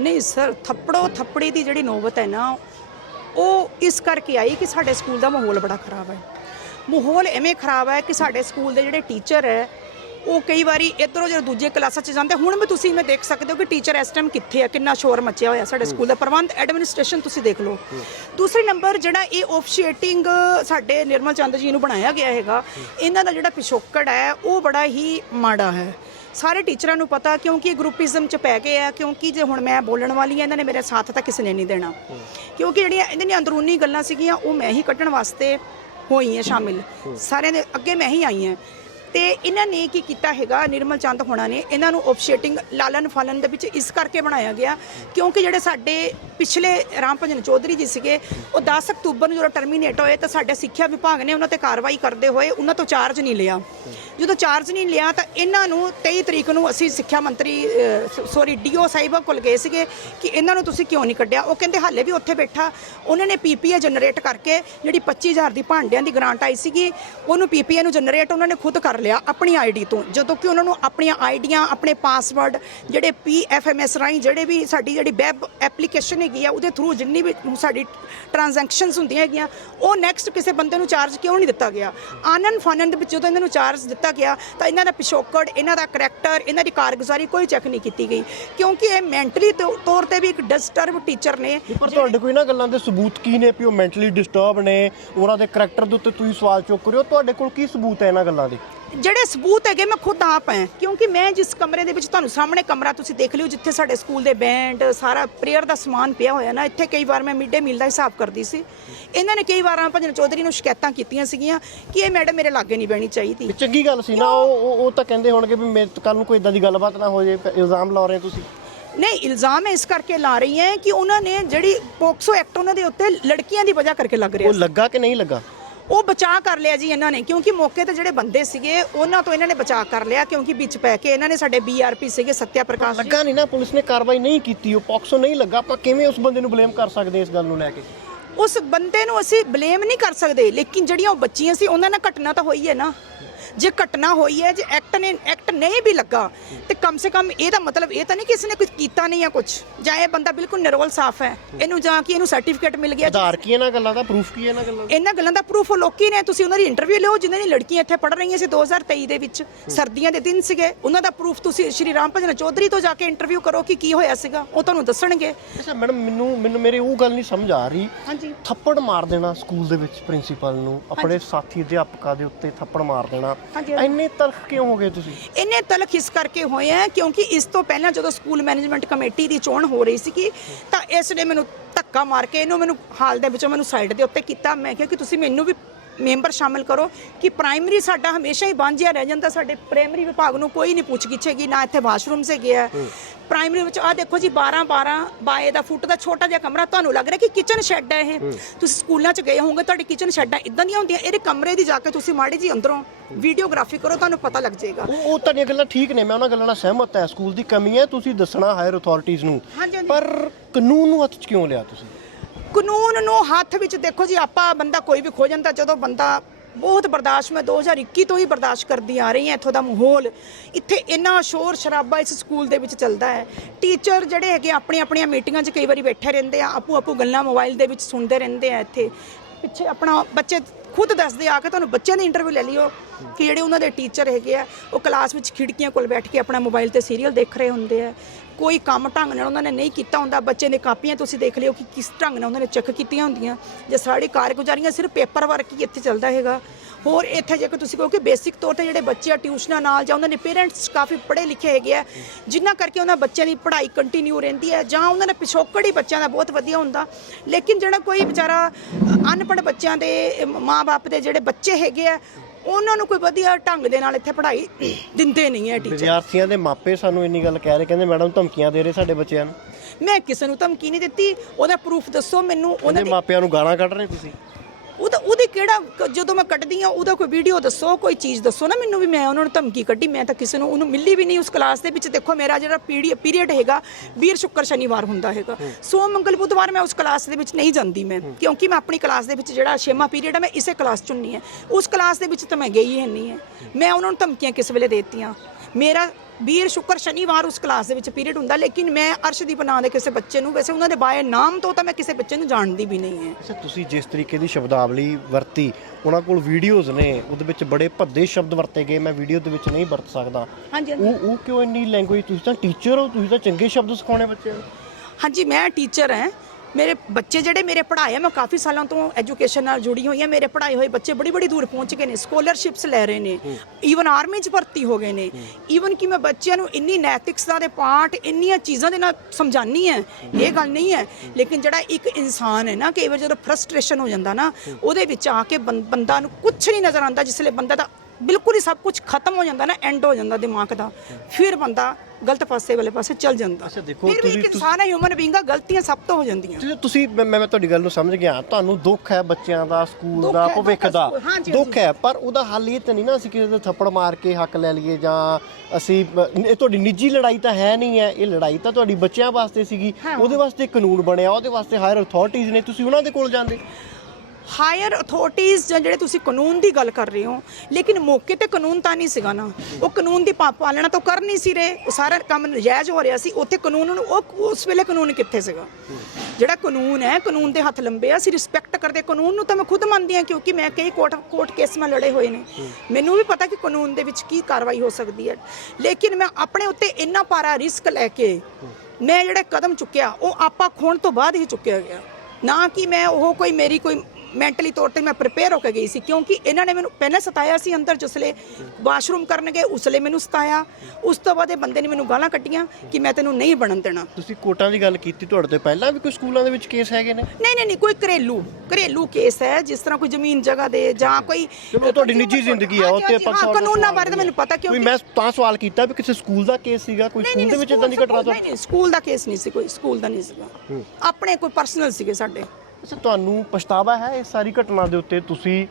ਨਹੀਂ ਸਰ ਥੱਪੜੋ ਥੱਪੜੀ ਦੀ ਜਿਹੜੀ ਨੌਬਤ ਹੈ ਨਾ ਉਹ ਇਸ ਕਰਕੇ ਆਈ ਕਿ ਸਾਡੇ ਸਕੂਲ ਦਾ ਮਾਹੌਲ ਬੜਾ ਖਰਾਬ ਹੈ। ਮਾਹੌਲ ਐਵੇਂ ਖਰਾਬ ਹੈ ਕਿ ਸਾਡੇ ਸਕੂਲ ਦੇ ਜਿਹੜੇ ਟੀਚਰ ਹੈ ਉਹ ਕਈ ਵਾਰੀ ਇੱਧਰੋਂ ਜਦੋਂ ਦੂਜੇ ਕਲਾਸਾਂ 'ਚ ਜਾਂਦੇ ਹੁਣ ਵੀ ਤੁਸੀਂ ਮੈਂ ਦੇਖ ਸਕਦੇ ਹੋ ਕਿ ਟੀਚਰ ਇਸ ਟਾਈਮ ਕਿੱਥੇ ਹੈ ਕਿੰਨਾ ਸ਼ੋਰ ਮੱਚਿਆ ਹੋਇਆ ਸਾਡੇ ਸਕੂਲ ਦਾ। ਪ੍ਰਬੰਧ ਐਡਮਿਨਿਸਟ੍ਰੇਸ਼ਨ ਤੁਸੀਂ ਦੇਖ ਲਓ। ਦੂਸਰੇ ਨੰਬਰ ਜਿਹੜਾ ਇਹ ਆਫਸ਼ੀਏਟਿੰਗ ਸਾਡੇ ਨਿਰਮਲ ਚੰਦ ਜੀ ਨੂੰ ਬਣਾਇਆ ਗਿਆ ਹੈਗਾ ਇਹਨਾਂ ਦਾ ਜਿਹੜਾ ਪਿਛੋਕੜ ਹੈ ਉਹ ਬੜਾ ਹੀ ਮਾੜਾ ਹੈ। ਸਾਰੇ ਟੀਚਰਾਂ ਨੂੰ ਪਤਾ ਕਿਉਂਕਿ ਗਰੁੱਪਿਜ਼ਮ ਚ ਪੈ ਗਏ ਆ ਕਿਉਂਕਿ ਜੇ ਹੁਣ ਮੈਂ ਬੋਲਣ ਵਾਲੀ ਆ ਇਹਨਾਂ ਨੇ ਮੇਰੇ ਸਾਥ ਤਾਂ ਕਿਸੇ ਨੇ ਨਹੀਂ ਦੇਣਾ। ਕਿਉਂਕਿ ਜਿਹੜੀਆਂ ਇਹਨਾਂ ਦੀਆਂ ਅੰਦਰੂਨੀ ਗੱਲਾਂ ਸੀਗੀਆਂ ਉਹ ਮੈਂ ਹੀ ਕੱਢਣ ਵਾਸਤੇ ਹੋਈ ਆ ਸ਼ਾਮਿਲ। ਸਾਰਿਆਂ ਦੇ ਅੱਗੇ ਮੈਂ ਹੀ ਆਈ ਆ। ਤੇ ਇਹਨਾਂ ਨੇ ਕੀ ਕੀਤਾ ਹੈਗਾ, ਨਿਰਮਲ ਚੰਦ ਹੋਣਾ ਨੇ ਇਹਨਾਂ ਨੂੰ ਆਫਸ਼ੀਏਟਿੰਗ ਲਾਲਨ ਫਾਲਨ ਦੇ ਵਿੱਚ ਇਸ ਕਰਕੇ ਬਣਾਇਆ ਗਿਆ, ਕਿਉਂਕਿ ਜਿਹੜੇ ਸਾਡੇ ਪਿਛਲੇ ਰਾਮ ਭਜਨ ਚੌਧਰੀ ਜੀ ਸੀਗੇ, ਉਹ 10 ਅਕਤੂਬਰ ਨੂੰ ਜਦੋਂ ਟਰਮੀਨੇਟ ਹੋਏ ਤਾਂ ਸਾਡੇ ਸਿੱਖਿਆ ਵਿਭਾਗ ਨੇ ਉਹਨਾਂ ਤੇ ਕਾਰਵਾਈ ਕਰਦੇ ਹੋਏ ਉਹਨਾਂ ਤੋਂ ਚਾਰਜ ਨਹੀਂ ਲਿਆ। ਜਦੋਂ ਚਾਰਜ ਨਹੀਂ ਲਿਆ ਤਾਂ ਇਹਨਾਂ ਨੂੰ 23 ਤਰੀਕ ਨੂੰ ਅਸੀਂ ਸਿੱਖਿਆ ਮੰਤਰੀ ਸੌਰੀ ਡੀਓ ਸਾਹਿਬ ਕੋਲ ਗਏ ਸੀਗੇ ਕਿ ਇਹਨਾਂ ਨੂੰ ਤੁਸੀਂ ਕਿਉਂ ਨਹੀਂ ਕੱਢਿਆ? ਉਹ ਕਹਿੰਦੇ ਹਾਲੇ ਵੀ ਉੱਥੇ ਬੈਠਾ। ਉਹਨਾਂ ਨੇ ਪੀਪੀਏ ਜਨਰੇਟ ਕਰਕੇ ਜਿਹੜੀ 25000 ਦੀ ਭਾਂਡਿਆਂ ਦੀ ਗ੍ਰਾਂਟ ਆਈ ਸੀਗੀ, ਉਹਨੂੰ ਪੀਪੀਏ ਨੂੰ ਜਨਰੇਟ ਉਹਨਾਂ ਨੇ ਖੁਦ ਕਰ ਲਿਆ ਆਪਣੀ ਆਈਡੀ ਤੋਂ ਜਦੋਂ ਕਿ ਉਹਨਾਂ ਨੂੰ ਆਪਣੀਆਂ ਆਈਡੀਆਂ ਆਪਣੇ ਪਾਸਵਰਡ ਜਿਹੜੇ ਪੀਐਫਐਮਐਸ ਰਾਹੀਂ ਜਿਹੜੇ ਵੀ ਸਾਡੀ ਜਿਹੜੀ ਵੈਬ ਐਪਲੀਕੇਸ਼ਨ ਹੈਗੀ ਆ ਉਹਦੇ ਥਰੂ ਜਿੰਨੀ ਵੀ ਸਾਡੀ ਟ੍ਰਾਂਜੈਕਸ਼ਨਸ ਹੁੰਦੀਆਂ ਹੈਗੀਆਂ ਉਹ ਨੈਕਸਟ ਕਿਸੇ ਬੰਦੇ ਨੂੰ ਚਾਰਜ ਕਿਉਂ ਨਹੀਂ ਦਿੱਤਾ ਗਿਆ? ਆਨਨ ਫਾਨਨ ਦੇ ਵਿੱਚ ਜਦੋਂ ਇਹਨਾਂ ਨੂੰ ਚਾਰਜ ਦਿੱਤਾ ਗਿਆ ਤਾਂ ਇਹਨਾਂ ਦਾ ਪਿਛੋਕੜ ਇਹਨਾਂ ਦਾ ਕਰੈਕਟਰ ਇਹਨਾਂ ਦੀ ਕਾਰਗੁਜ਼ਾਰੀ ਕੋਈ ਚੈੱਕ ਨਹੀਂ ਕੀਤੀ ਗਈ। ਕਿਉਂਕਿ ਇਹ ਮੈਂਟਲੀ ਤੌਰ ਤੇ ਵੀ ਇੱਕ ਡਿਸਟਰਬ ਟੀਚਰ ਨੇ ਪਰ ਤੁਹਾਡੇ ਕੋਈ ਨਾ ਗੱਲਾਂ ਦੇ ਸਬੂਤ ਕੀ ਨੇ ਵੀ ਉਹ ਮੈਂਟਲੀ ਡਿਸਟਰਬ ਨੇ ਉਹਨਾਂ ਦੇ ਕੈਰੈਕਟਰ ਦੇ ਉੱਤੇ ਤੁਸੀਂ ਸਵਾਲ ਚੁੱਕ ਰਹੇ ਹੋ? ਤੁਹਾਡੇ ਕੋਲ ਕੀ ਸਬੂਤ ਹੈ ਇਹਨਾਂ ਗੱਲਾਂ ਦੇ? ਜਿਹੜੇ ਸਬੂਤ ਹੈਗੇ ਮੈਂ ਖੁਦ ਆਪ ਹੈ ਕਿਉਂਕਿ ਮੈਂ ਜਿਸ ਕਮਰੇ ਦੇ ਵਿੱਚ ਤੁਹਾਨੂੰ ਸਾਹਮਣੇ ਕਮਰਾ ਤੁਸੀਂ ਦੇਖ ਲਿਓ ਜਿੱਥੇ ਸਾਡੇ ਸਕੂਲ ਦੇ ਬੈਂਡ ਸਾਰਾ ਪ੍ਰੇਅਰ ਦਾ ਸਮਾਨ ਪਿਆ ਹੋਇਆ ਨਾ ਇੱਥੇ ਕਈ ਵਾਰ ਮੈਂ ਮਿਡ ਮੀਲ ਦਾ ਹਿਸਾਬ ਕਰਦੀ ਸੀ। ਇਹਨਾਂ ਨੇ ਕਈ ਵਾਰ ਭਜਨ ਚੌਧਰੀ ਨੂੰ ਸ਼ਿਕਾਇਤਾਂ ਕੀਤੀਆਂ ਸੀਗੀਆਂ ਕਿ ਇਹ ਮੈਡਮ ਮੇਰੇ ਲਾਗੇ ਨਹੀਂ ਬਹਿਣੀ ਚਾਹੀਦੀ। ਚੰਗੀ ਗੱਲ ਸੀ ਨਾ ਉਹ ਉਹ- ਤਾਂ ਕਹਿੰਦੇ ਹੋਣਗੇ ਵੀ ਮੇਰੇ ਕੱਲ ਨੂੰ ਕੋਈ ਇਦਾਂ ਦੀ ਗੱਲਬਾਤ ਨਾ ਹੋ ਫਿਰ ਇਲਜ਼ਾਮ ਲਾ ਰਹੇ ਤੁਸੀਂ। ਨਹੀਂ ਇਲਜ਼ਾਮ ਇਸ ਕਰਕੇ ਲਾ ਰਹੀ ਹੈ ਕਿ ਉਹਨਾਂ ਨੇ ਜਿਹੜੀ ਪੋਕਸੋ ਐਕਟ ਉਹਨਾਂ ਦੇ ਉੱਤੇ ਲੜਕੀਆਂ ਦੀ ਵਜ੍ਹਾ ਕਰਕੇ ਲੱਗ ਰਿਹਾ ਉਹ। ਲੱਗਾ ਕਿ ਨਹੀਂ ਲੱਗਾ? ਉਹ ਬਚਾਅ ਕਰ ਲਿਆ ਜੀ ਇਹਨਾਂ ਨੇ ਕਿਉਂਕਿ ਮੌਕੇ ਤੇ ਜਿਹੜੇ ਬੰਦੇ ਸੀਗੇ ਉਹਨਾਂ ਤੋਂ ਇਹਨਾਂ ਨੇ ਬਚਾਅ ਕਰ ਲਿਆ ਕਿਉਂਕਿ ਵਿੱਚ ਪੈ ਕੇ ਇਹਨਾਂ ਨੇ ਸਾਡੇ ਬੀਆਰਪੀ ਸੀਗੇ ਸਤਿਆ ਪ੍ਰਕਾਸ਼ ਜੀ। ਲੱਗਾ ਨਹੀਂ ਨਾ ਪੁਲਿਸ ਨੇ ਕਾਰਵਾਈ ਨਹੀਂ ਕੀਤੀ ਉਹ ਪੌਕਸੋ ਨਹੀਂ ਲੱਗਾ ਆਪਾਂ ਕਿਵੇਂ ਉਸ ਬੰਦੇ ਨੂੰ ਬਲੇਮ ਕਰ ਸਕਦੇ ਇਸ ਗੱਲ ਨੂੰ ਲੈ ਕੇ? ਉਸ ਬੰਦੇ ਨੂੰ ਅਸੀਂ ਬਲੇਮ ਨਹੀਂ ਕਰ ਸਕਦੇ ਲੇਕਿਨ ਜਿਹੜੀਆਂ ਉਹ ਬੱਚੀਆਂ ਸੀ ਉਹਨਾਂ ਨਾਲ ਘਟਨਾ ਤਾਂ ਹੋਈ ਹੈ ਨਾ। ਜੇ ਘਟਨਾ ਹੋਈ ਹੈ ਜੇ ਐਕਟ ਨੇ ਐਕਟ ਨਹੀਂ ਵੀ ਲੱਗਾ ਤੇ ਕਮ ਸੇ ਕਮ ਇਹਦਾ ਮਤਲਬ ਇਹ ਤਾਂ ਨਹੀਂ ਕਿ ਇਸ ਨੇ ਕੁਝ ਕੀਤਾ ਨਹੀਂ ਆ ਕੁਝ ਜਾਂ ਇਹ ਬੰਦਾ ਬਿਲਕੁਲ ਨਿਰੋਲ ਸਾਫ਼ ਹੈ। ਇਹਨੂੰ ਜਾਂ ਕਿ ਇਹਨੂੰ ਸਰਟੀਫਿਕੇਟ ਮਿਲ ਗਿਆ। ਆਧਾਰ ਕੀ ਇਹਨਾਂ ਗੱਲਾਂ ਦਾ? ਪ੍ਰੂਫ ਕੀ ਇਹਨਾਂ ਗੱਲਾਂ ਦਾ? ਇਹਨਾਂ ਗੱਲਾਂ ਦਾ ਪ੍ਰੂਫ ਉਹ ਲੋਕੀ ਨੇ। ਤੁਸੀਂ ਉਹਨਾਂ ਦੀ ਇੰਟਰਵਿਊ ਲਿਓ। ਜਿਨ੍ਹਾਂ ਦੀ ਲੜਕੀਆਂ ਇੱਥੇ ਪੜ ਰਹੀਆਂ ਸੀ 2023 ਦੇ ਵਿੱਚ ਸਰਦੀਆਂ ਦੇ ਦਿਨ ਸੀਗੇ। ਉਹਨਾਂ ਦਾ ਪ੍ਰੂਫ ਤੁਸੀਂ ਸ਼੍ਰੀ ਰਾਮ ਭਜਨ ਚੌਧਰੀ ਤੋਂ ਜਾ ਕੇ ਇੰਟਰਵਿਊ ਕਰੋ ਕਿ ਕੀ ਹੋਇਆ ਸੀਗਾ। ਉਹ ਤੁਹਾਨੂੰ ਦੱਸਣਗੇ। ਅੱਛਾ ਮੈਡਮ ਮੈਨੂੰ ਮੈਨੂੰ ਮੇਰੀ ਉਹ ਗੱਲ ਨਹੀਂ ਸਮਝ ਆ ਰਹੀ। ਹਾਂਜੀ। ਥੱਪੜ ਮਾਰ ਦੇਣਾ ਸਕੂਲ ਦੇ ਵਿੱਚ ਪ੍ਰਿੰਸੀਪਲ ਨੂੰ। ਆਪਣੇ ਸਾਥੀ ਅਧਿਆਪਕਾਂ ਦੇ ਉੱਤੇ ਥੱਪੜ ਮਾਰ ਦੇਣਾ। ਹਾਂਜੀ। ਇੰਨੇ ਤਲਖ ਕਿਉਂ ਹੋ ਗਏ ਤੁਸੀਂ ਇੰਨੇ ਤਲਖ ਇਸ ਕਰਕੇ ਹੋਏ ਆ ਕਿਉਂਕਿ ਇਸ ਤੋਂ ਪਹਿਲਾਂ ਜਦੋਂ ਸਕੂਲ ਮੈਨੇਜਮੈਂਟ ਕਮੇਟੀ ਦੀ ਚੋਣ ਹੋ ਰਹੀ ਸੀਗੀ ਤਾਂ ਇਸ ਨੇ ਮੈਨੂੰ ਧੱਕਾ ਮਾਰ ਕੇ ਇਹਨੂੰ ਮੈਨੂੰ ਹਾਲ ਦੇ ਵਿੱਚੋਂ ਮੈਨੂੰ ਸਾਈਡ ਦੇ ਉੱਤੇ ਕੀਤਾ ਮੈਂ ਕਿਹਾ ਕਿ ਤੁਸੀਂ ਮੈਨੂੰ ਵੀ ਮੈਂਬਰ ਸ਼ਾਮਿਲ ਕਰੋ ਕਿ ਪ੍ਰਾਇਮਰੀ ਸਾਡਾ ਹਮੇਸ਼ਾ ਹੀ ਵਾਂਝਿਆ ਰਹਿ ਜਾਂਦਾ ਸਾਡੇ ਪ੍ਰਾਇਮਰੀ ਵਿਭਾਗ ਨੂੰ ਕੋਈ ਨਹੀਂ ਪੁੱਛ ਗਿੱਛੇਗੀ ਨਾ ਇੱਥੇ ਵਾਸ਼ਰੂਮ ਸੇ ਗਿਆ ਪ੍ਰਾਇਮਰੀ ਵਿੱਚ ਆ ਦੇਖੋ ਜੀ 12 12 ਬਾਏ ਦਾ ਫੁੱਟ ਦਾ ਛੋਟਾ ਜਿਹਾ ਕਮਰਾ ਤੁਹਾਨੂੰ ਲੱਗ ਰਿਹਾ ਕਿ ਕਿਚਨ ਸ਼ੈੱਡ ਹੈ ਇਹ। ਤੁਸੀਂ ਸਕੂਲਾਂ 'ਚ ਗਏ ਹੋਵੋਗੇ ਤੁਹਾਡੀ ਕਿਚਨ ਸ਼ੈੱਡਾਂ ਇਦਾਂ ਦੀਆਂ ਹੁੰਦੀਆਂ ਇਹਦੇ ਕਮਰੇ ਦੀ ਜਾ ਕੇ ਤੁਸੀਂ ਮਾੜੀ ਜੀ ਅੰਦਰੋਂ ਵੀਡੀਓਗ੍ਰਾਫੀ ਕਰੋ ਤੁਹਾਨੂੰ ਪਤਾ ਲੱਗ ਜਾਏਗਾ। ਉਹ ਉਹ ਤੁਹਾਡੀਆਂ ਗੱਲਾਂ ਠੀਕ ਨੇ ਮੈਂ ਉਹਨਾਂ ਗੱਲਾਂ ਨਾਲ ਸਹਿਮਤ ਹਾਂ ਸਕੂਲ ਦੀ ਕਮੀ ਹੈ ਤੁਸੀਂ ਦੱਸਣਾ ਹਾਇਰ ਅਥਾਰਟੀਆਂ ਨੂੰ। ਪਰ ਕਾਨੂੰਨ ਨੂੰ ਹੱਥ 'ਚ ਕਿਉਂ ਲਿਆ ਤੁਸੀਂ? ਕਾਨੂੰਨ ਨੂੰ ਹੱਥ ਵਿੱਚ ਦੇਖੋ ਜੀ, ਆਪਾਂ ਬੰਦਾ ਕੋਈ ਵੀ ਖੋ ਜਾਂਦਾ, ਜਦੋਂ ਬੰਦਾ ਬਹੁਤ ਬਰਦਾਸ਼ਤ, ਮੈਂ 2021 ਤੋਂ ਹੀ ਬਰਦਾਸ਼ਤ ਕਰਦੀ ਆ ਰਹੀ ਹਾਂ, ਇੱਥੋਂ ਦਾ ਮਾਹੌਲ। ਇੱਥੇ ਇੰਨਾ ਸ਼ੋਰ ਸ਼ਰਾਬਾ ਇਸ ਸਕੂਲ ਦੇ ਵਿੱਚ ਚੱਲਦਾ ਹੈ। ਟੀਚਰ ਜਿਹੜੇ ਹੈਗੇ ਆਪਣੀ ਆਪਣੀਆਂ ਮੀਟਿੰਗਾਂ 'ਚ ਕਈ ਵਾਰੀ ਬੈਠੇ ਰਹਿੰਦੇ ਆ, ਆਪੂ ਆਪੂ ਗੱਲਾਂ ਮੋਬਾਈਲ ਦੇ ਵਿੱਚ ਸੁਣਦੇ ਰਹਿੰਦੇ ਆ ਇੱਥੇ। ਪਿੱਛੇ ਆਪਣਾ ਬੱਚੇ ਖੁਦ ਦੱਸਦੇ ਆ ਕੇ ਤੁਹਾਨੂੰ ਬੱਚਿਆਂ ਦੀ ਇੰਟਰਵਿਊ ਲੈ ਲਿਓ ਕਿ ਜਿਹੜੇ ਉਹਨਾਂ ਦੇ ਟੀਚਰ ਹੈਗੇ ਆ, ਉਹ ਕਲਾਸ ਵਿੱਚ ਖਿੜਕੀਆਂ ਕੋਲ ਬੈਠ ਕੇ ਆਪਣਾ ਮੋਬਾਈਲ ਤੇ ਸੀਰੀਅਲ ਦੇਖ ਰਹੇ ਹੁੰਦੇ ਆ। ਕੋਈ ਕੰਮ ਢੰਗ ਨਾਲ ਉਹਨਾਂ ਨੇ ਨਹੀਂ ਕੀਤਾ ਹੁੰਦਾ। ਬੱਚੇ ਨੇ ਕਾਪੀਆਂ ਤੁਸੀਂ ਦੇਖ ਲਿਓ ਕਿ ਕਿਸ ਢੰਗ ਨਾਲ ਉਹਨਾਂ ਨੇ ਚੈੱਕ ਕੀਤੀਆਂ ਹੁੰਦੀਆਂ। ਜੇ ਸਾਡੀ ਕਾਰਗੁਜ਼ਾਰੀਆਂ ਸਿਰਫ ਪੇਪਰ ਵਰਕ ਹੀ ਇੱਥੇ ਚੱਲਦਾ ਹੈਗਾ। ਹੋਰ ਇੱਥੇ ਜੇਕਰ ਤੁਸੀਂ ਕਹੋ ਕਿ ਬੇਸਿਕ ਤੌਰ ਤੇ ਜਿਹੜੇ ਬੱਚੇ ਆ ਟਿਊਸ਼ਨਾਂ ਨਾਲ ਜਾਂ ਉਹਨਾਂ ਦੇ ਪੇਰੈਂਟਸ ਕਾਫੀ ਪੜ੍ਹੇ ਲਿਖੇ ਹੈਗੇ ਆ, ਜਿਨ੍ਹਾਂ ਕਰਕੇ ਉਹਨਾਂ ਬੱਚਿਆਂ ਦੀ ਪੜ੍ਹਾਈ ਕੰਟੀਨਿਊ ਰਹਿੰਦੀ ਹੈ ਜਾਂ ਉਹਨਾਂ ਦਾ ਪਿਛੋਕੜ ਹੀ ਬੱਚਿਆਂ ਦਾ ਬਹੁਤ ਵਧੀਆ ਹੁੰਦਾ। ਲੇਕਿਨ ਜਿਹੜਾ ਕੋਈ ਵਿਚਾਰਾ ਅਨਪੜ੍ਹ ਬੱਚਿਆਂ ਦੇ ਮਾਪੇ ਦੇ ਜਿਹੜੇ ਬੱਚੇ ਹੈਗੇ ਆ ਉਹਨਾਂ ਨੂੰ ਕੋਈ ਵਧੀਆ ਢੰਗ ਦੇ ਨਾਲ ਇੱਥੇ ਪੜ੍ਹਾਈ ਦਿੰਦੇ ਨਹੀਂ ਹੈ ਟੀਚਰ ਵਿਦਿਆਰਥੀਆਂ ਦੇ ਮਾਪੇ ਸਾਨੂੰ ਇੰਨੀ ਗੱਲ ਕਹਿ ਰਹੇ ਕਹਿੰਦੇ ਮੈਡਮ ਧਮਕੀਆਂ ਦੇ ਰਹੇ ਸਾਡੇ ਬੱਚਿਆਂ ਨੂੰ। ਮੈਂ ਕਿਸੇ ਨੂੰ ਧਮਕੀ ਨਹੀਂ ਦਿੱਤੀ ਉਹਦਾ ਪ੍ਰੂਫ ਦੱਸੋ ਮੈਨੂੰ ਉਹਨਾਂ ਉਹਦੇ ਦੇ ਮਾਪਿਆਂ ਨੂੰ ਗਾਲਾਂ ਕੱਢ ਰਹੇ ਤੁਸੀਂ। ਉਹਦਾ ਕਿਹੜਾ ਕ- ਜਦੋਂ ਮੈਂ ਕੱਢਦੀ ਆ ਉਹਦਾ ਕੋਈ ਵੀਡੀਓ ਦੱਸੋ ਕੋਈ ਚੀਜ਼ ਦੱਸੋ ਨਾ ਮੈਨੂੰ ਵੀ ਮੈਂ ਉਹਨਾਂ ਨੂੰ ਧਮਕੀ ਕੱਢੀ ਮੈਂ ਤਾਂ ਕਿਸੇ ਨੂੰ ਉਹਨੂੰ ਮਿਲੀ ਵੀ ਨਹੀਂ ਉਸ ਕਲਾਸ ਦੇ ਵਿੱਚ। ਦੇਖੋ ਮੇਰਾ ਜਿਹੜਾ ਪੀਰੀਅਡ ਹੈਗਾ ਵੀਰ ਸ਼ੁੱਕਰ ਸ਼ਨੀਵਾਰ ਹੁੰਦਾ ਹੈਗਾ। ਸੋ ਮੰਗਲ ਬੁੱਧਵਾਰ ਮੈਂ ਉਸ ਕਲਾਸ ਦੇ ਵਿੱਚ ਨਹੀਂ ਜਾਂਦੀ ਮੈਂ ਕਿਉਂਕਿ ਮੈਂ ਆਪਣੀ ਕਲਾਸ ਦੇ ਵਿੱਚ ਜਿਹੜਾ ਛੇਵਾਂ ਪੀਰੀਅਡ ਹੈ ਮੈਂ ਇਸੇ ਕਲਾਸ ਚੁਣਨੀ ਹੈ। ਉਸ ਕਲਾਸ ਦੇ ਵਿੱਚ ਤਾਂ ਮੈਂ ਗਈ ਹੀ ਨਹੀਂ ਹੈ। ਮੈਂ ਉਹਨਾਂ ਨੂੰ ਧਮਕੀਆਂ ਕਿਸ ਵੇਲੇ ਦਿੱਤੀਆਂ? ਮੇਰਾ ਵੀਰ ਸ਼ੁੱਕਰ ਸ਼ਨੀਵਾਰ ਉਸ ਕਲਾਸ ਦੇ ਵਿੱਚ ਪੀਰੀਅਡ ਹੁੰਦਾ ਲੇਕਿਨ ਮੈਂ ਅਰਸ਼ਦੀਪ ਨਾਂ ਦੇ ਕਿਸੇ ਬੱਚੇ ਨੂੰ ਵੈਸੇ ਉਹਨਾਂ ਦੇ ਬਾਏ ਨਾਮ ਤੋਂ ਤਾਂ ਮੈਂ ਕਿਸੇ ਬੱਚੇ ਨੂੰ ਜਾਣਦੀ ਵੀ ਨਹੀਂ ਹੈ। ਅੱਛਾ ਤੁਸੀਂ ਜਿਸ ਤਰੀਕੇ ਦੀ ਸ਼ਬਦਾਵਲੀ ਵਰਤੀ ਉਹਨਾਂ ਕੋਲ ਵੀਡੀਓਜ਼ ਨੇ ਉਹਦੇ ਵਿੱਚ ਬੜੇ ਭੱਦੇ ਸ਼ਬਦ ਵਰਤੇ ਗਏ ਮੈਂ ਵੀਡੀਓ ਦੇ ਵਿੱਚ ਨਹੀਂ ਵਰਤ ਸਕਦਾ। ਹਾਂਜੀ ਹਾਂਜੀ। ਉਹ ਉਹ ਕਿਉਂ ਇੰਨੀ ਲੈਂਗੁਏਜ ਤੁਸੀਂ ਤਾਂ ਟੀਚਰ ਹੋ ਤੁਸੀਂ ਤਾਂ ਚੰਗੇ ਸ਼ਬਦ ਸਿਖਾਉਣੇ ਬੱਚਿਆਂ ਨੂੰ। ਹਾਂਜੀ ਮੈਂ ਟੀਚਰ ਹਾਂ ਮੇਰੇ ਬੱਚੇ ਜਿਹੜੇ ਮੇਰੇ ਪੜ੍ਹਾਏ ਮੈਂ ਕਾਫੀ ਸਾਲਾਂ ਤੋਂ ਐਜੂਕੇਸ਼ਨ ਨਾਲ ਜੁੜੀ ਹੋਈ ਹਾਂ ਮੇਰੇ ਪੜ੍ਹਾਏ ਹੋਏ ਬੱਚੇ ਬੜੀ ਬੜੀ ਦੂਰ ਪਹੁੰਚ ਗਏ ਨੇ ਸਕਾਲਰਸ਼ਿਪਸ ਲੈ ਰਹੇ ਨੇ ਈਵਨ ਆਰਮੀ 'ਚ ਭਰਤੀ ਹੋ ਗਏ ਨੇ ਈਵਨ ਕਿ ਮੈਂ ਬੱਚਿਆਂ ਨੂੰ ਇੰਨੀ ਨੈਤਿਕਤਾ ਦੇ ਪਾਠ ਇੰਨੀਆਂ ਚੀਜ਼ਾਂ ਦੇ ਨਾਲ ਸਮਝਾਨੀ ਹੈ। ਇਹ ਗੱਲ ਨਹੀਂ ਹੈ। ਲੇਕਿਨ ਜਿਹੜਾ ਇੱਕ ਇਨਸਾਨ ਹੈ ਨਾ ਕਈ ਵਾਰ ਜਦੋਂ ਫਰਸਟ੍ਰੇਸ਼ਨ ਹੋ ਜਾਂਦਾ ਨਾ ਉਹਦੇ ਵਿੱਚ ਆ ਕੇ ਬੰਦਾ ਨੂੰ ਕੁਝ ਨਹੀਂ ਨਜ਼ਰ ਆਉਂਦਾ ਜਿਸ ਵੇਲੇ ਬੰਦਾ ਦਾ ਬਿਲਕੁਲ ਹੀ ਸਭ ਕੁਝ ਖਤਮ ਹੋ ਜਾਂਦਾ ਨਾ ਐਂਡ ਹੋ ਜਾਂਦਾ ਦਿਮਾਗ ਦਾ। ਫਿਰ ਬੰਦਾ ਗਲਤ ਪਾਸੇ ਵਾਲੇ ਪਾਸੇ ਚੱਲ ਜਾਂਦਾ। ਅੱਛਾ, ਦੇਖੋ, ਫਿਰ ਵੀ ਤੁਸੀਂ- ਇੱਕ ਇਨਸਾਨ ਹੈ ਹਿਊਮਨ ਬੀਇੰਗ ਆ ਗਲਤੀਆਂ ਸਭ ਤੋਂ ਹੋ ਜਾਂਦੀਆਂ। ਤੁਸੀਂ- ਤੁਸੀਂ ਮੈਂ ਮੈਂ ਤੁਹਾਡੀ ਗੱਲ ਨੂੰ ਸਮਝ ਗਿਆ। ਤੁਹਾਨੂੰ ਦੁੱਖ ਹੈ ਬੱਚਿਆਂ ਦਾ ਸਕੂਲ ਦੁੱਖ ਦਾ ਹੈ, ਭਵਿੱਖ ਦਾ। ਹਾਂਜੀ, ਦੁੱਖ ਹੈ ਪਰ ਉਹਦਾ ਹੱਲ ਇਹ ਤਾਂ ਨਹੀਂ ਨਾ ਅਸੀਂ ਕਿਸੇ ਦੇ ਥੱਪੜ ਮਾਰ ਕੇ ਹੱਕ ਲੈ ਲਈਏ ਜਾਂ ਅਸੀਂ ਇਹ ਤੁਹਾਡੀ ਨਿੱਜੀ ਲੜਾਈ ਤਾਂ ਹੈ ਨਹੀਂ ਹੈ। ਇਹ ਲੜਾਈ ਤਾਂ ਤੁਹਾਡੀ ਬੱਚਿਆਂ ਵਾਸਤੇ ਸੀਗੀ। ਹਾਂ। ਉਹਦੇ ਵਾਸਤੇ ਕਾਨੂੰਨ ਬਣਿਆ ਉਹਦੇ ਵਾਸਤੇ ਹਾਇਰ ਅਥਾਰਟੀਆਂ ਨੇ। ਤੁਸੀਂ ਉਹਨਾਂ ਦੇ ਕੋਲ ਜਾਂਦੇ। ਹਾਇਰ ਅਥਾਰਟੀਆਂ ਜਾਂ ਜਿਹੜੇ ਤੁਸੀਂ ਕਾਨੂੰਨ ਦੀ ਗੱਲ ਕਰ ਰਹੇ ਹੋ, ਲੇਕਿਨ ਮੌਕੇ ਤੇ ਕਾਨੂੰਨ ਤਾਂ ਨਹੀਂ ਸੀਗਾ ਨਾ। ਉਹ ਕਾਨੂੰਨ ਦੀ ਪਾ- ਪਾਲਣਾ ਤਾਂ ਕਰ ਨਹੀਂ ਸੀ ਰਹੇ। ਉਹ ਸਾਰਾ ਕੰਮ ਨਜਾਇਜ਼ ਹੋ ਰਿਹਾ ਸੀ। ਉੱਥੇ ਕਾਨੂੰਨ ਨੂੰ ਉਹ ਉਸ ਵੇਲੇ ਕਾਨੂੰਨ ਕਿੱਥੇ ਸੀਗਾ? ਜਿਹੜਾ ਕਾਨੂੰਨ ਹੈ, ਕਾਨੂੰਨ ਦੇ ਹੱਥ ਲੰਬੇ ਆ। ਅਸੀਂ ਰਿਸਪੈਕਟ ਕਰਦੇ ਕਾਨੂੰਨ ਨੂੰ ਤਾਂ ਮੈਂ ਖੁਦ ਮੰਨਦੀ ਹਾਂ, ਕਿਉਂਕਿ ਮੈਂ ਕਈ ਕੋਰਟ ਕੋਰਟ ਕੇਸ ਮੈਂ ਲੜੇ ਹੋਏ ਨੇ। ਮੈਨੂੰ ਵੀ ਪਤਾ ਕਿ ਕਾਨੂੰਨ ਦੇ ਵਿੱਚ ਕੀ ਕਾਰਵਾਈ ਹੋ ਸਕਦੀ ਹੈ। ਲੇਕਿਨ ਮੈਂ ਆਪਣੇ ਉੱਤੇ ਇੰਨਾ ਪਾਰਾ ਰਿਸਕ ਲੈ ਕੇ ਮੈਂ ਜਿਹੜਾ ਕਦਮ ਚੁੱਕਿਆ, ਉਹ ਆਪਾ ਖੋਣ ਤੋਂ ਬਾਅਦ ਹੀ ਚੁੱਕਿਆ ਗਿਆ। ਨਾ ਕਿ ਮੈਂ ਉਹ ਕੋਈ ਮੇਰੀ ਕੋਈ ਮੈਂਟਲੀ ਤੌਰ ਤੇ ਮੈਂ ਪ੍ਰਿਪੇਅਰ ਹੋ ਕੇ ਗਈ ਸੀ ਕਿਉਂਕਿ ਇਹਨਾਂ ਨੇ ਮੈਨੂੰ ਪਹਿਲਾਂ ਸਤਾਇਆ ਸੀ ਅੰਦਰ ਜਿਸਲੇ ਵਾਸ਼ਰੂਮ ਕਰਨ ਗਏ ਉਸਲੇ ਮੈਨੂੰ ਸਤਾਇਆ। ਉਸ ਤੋਂ ਬਾਅਦ ਇਹ ਬੰਦੇ ਨੇ ਮੈਨੂੰ ਗਾਲਾਂ ਕੱਢੀਆਂ ਕਿ ਮੈਂ ਤੈਨੂੰ ਨਹੀਂ ਬਣਨ ਦੇਣਾ। ਤੁਸੀਂ ਕੋਟਾਂ ਦੀ ਗੱਲ ਕੀਤੀ ਤੁਹਾਡੇ ਤੋਂ? ਪਹਿਲਾਂ ਵੀ ਕੋਈ ਸਕੂਲਾਂ ਦੇ ਵਿੱਚ ਕੇਸ ਹੈਗੇ ਨੇ? ਨਹੀਂ ਨਹੀਂ ਨਹੀਂ ਕੋਈ ਘਰੇਲੂ ਘਰੇਲੂ ਕੇਸ ਹੈ ਜਿਸ ਤਰ੍ਹਾਂ ਕੋਈ ਜ਼ਮੀਨ ਜਗ੍ਹਾ ਦੇ ਜਾਂ ਕੋਈ ਚਲੋ ਤੁਹਾਡੀ ਨਿੱਜੀ ਜ਼ਿੰਦਗੀ ਆ ਉਹ ਤੇ ਆਪਾਂ ਸਵਾਲ ਕਾਨੂੰਨਾਂ ਬਾਰੇ ਤਾਂ ਮੈਨੂੰ ਪਤਾ ਕਿਉਂਕਿ ਮੈਂ ਤਾਂ ਸਵਾਲ ਕੀਤਾ ਵੀ ਕਿਸੇ ਸਕੂਲ ਦਾ ਕੇਸ ਸੀਗਾ ਕੋਈ ਸਕੂਲ ਦੇ ਵਿੱਚ ਇਦਾਂ ਦੀ ਘਟਨਾ ਤੋਂ ਨਹੀਂ ਨਹੀਂ ਸਕੂਲ ਦਾ ਕੇਸ ਨਹੀਂ ਸੀ ਕੋਈ ਸਕੂਲ ਦਾ ਨਹੀਂ ਸੀਗਾ। ਆਪਣੇ ਕੋਈ ਪਰਸਨਲ ਸੀਗੇ ਸਾਡੇ। ਅੱਛਾ ਤੁਹਾਨੂੰ ਪਛਤਾਵਾ ਹੈ ਇਸ ਸਾਰੀ ਘਟਨਾ ਦੇ ਉੱਤੇ ਤੁਸੀਂ